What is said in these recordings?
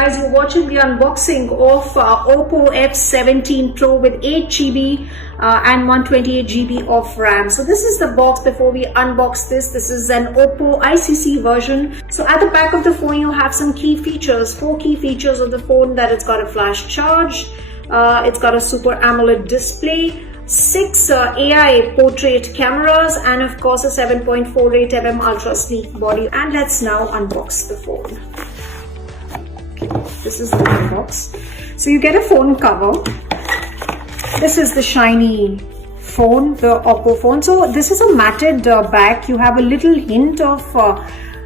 guys, you're watching the unboxing of OPPO F17 Pro with 8GB and 128GB of RAM. So this is the box. Before we unbox this is an OPPO ICC version. So at the back of the phone you have some key features, 4 key features of the phone: that it's got a flash charge, it's got a Super AMOLED display, 6 AI portrait cameras, and of course a 7.48mm ultra sleek body. And let's now unbox the phone. This is the box. So you get a phone cover. This is the shiny phone, the Oppo phone. So this is a matted back. You have a little hint of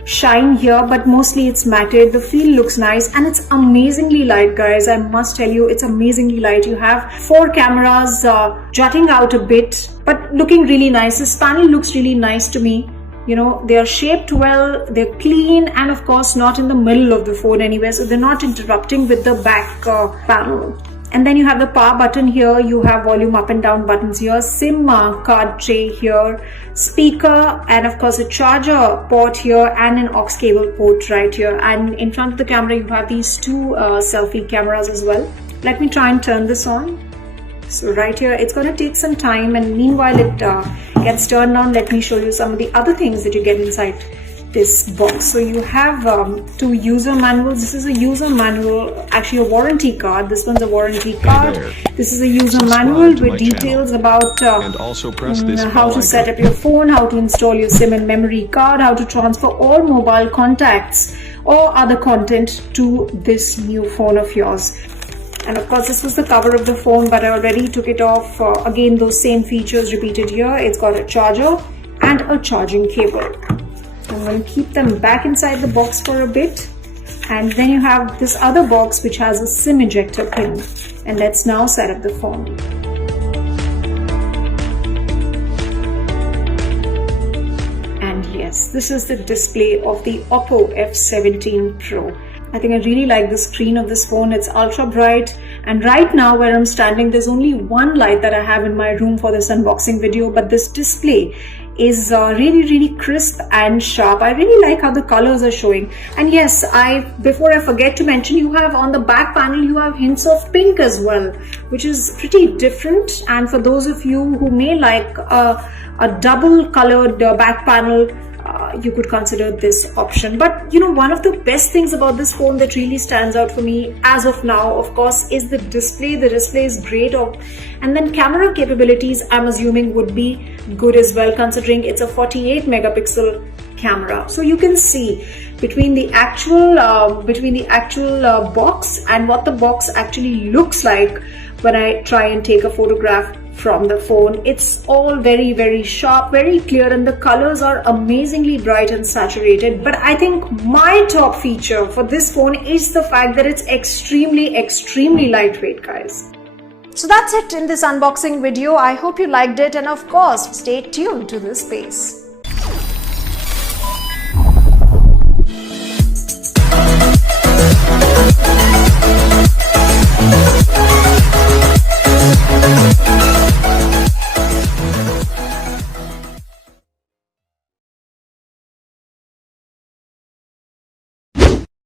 shine here, but mostly it's matted. The feel looks nice and it's amazingly light, guys. I must tell you, it's amazingly light. You have 4 cameras jutting out a bit, but looking really nice. This panel looks really nice to me. You know, they are shaped well, they're clean, and of course not in the middle of the phone anywhere, so they're not interrupting with the back panel. And then you have the power button here, you have volume up and down buttons here, SIM card tray here, speaker, and of course a charger port here, and an aux cable port right here. And in front of the camera you have these 2 selfie cameras as well. Let me try and turn this on. So right here, it's going to take some time, and meanwhile it gets turned on, let me show you some of the other things that you get inside this box. So you have 2 user manuals. This is a user manual, actually a warranty card. This one's a warranty card. This is a user manual with details about how to set up your phone, how to install your SIM and memory card, how to transfer all mobile contacts or other content to this new phone of yours. And of course this was the cover of the phone, but I already took it off. Again, those same features repeated here. It's got a charger and a charging cable. I'm going to keep them back inside the box for a bit. And then you have this other box which has a SIM ejector pin. And let's now set up the phone. And yes, this is the display of the OPPO F17 Pro. I think I really like the screen of this phone. It's ultra bright, and right now where I'm standing, there's only one light that I have in my room for this unboxing video, but this display is really crisp and sharp. I really like how the colors are showing. And yes, before I forget to mention, you have on the back panel you have hints of pink as well, which is pretty different. And for those of you who may like a double colored back panel, you could consider this option. But you know, one of the best things about this phone that really stands out for me as of now, of course, is the display. The display is great, and then camera capabilities, I'm assuming, would be good as well, considering it's a 48 megapixel camera. So you can see between the actual box and what the box actually looks like when I try and take a photograph from the phone. It's all very sharp, very clear, and the colors are amazingly bright and saturated. But I think my top feature for this phone is the fact that it's extremely lightweight, guys. So that's it in this unboxing video. I hope you liked it, and of course stay tuned to this space.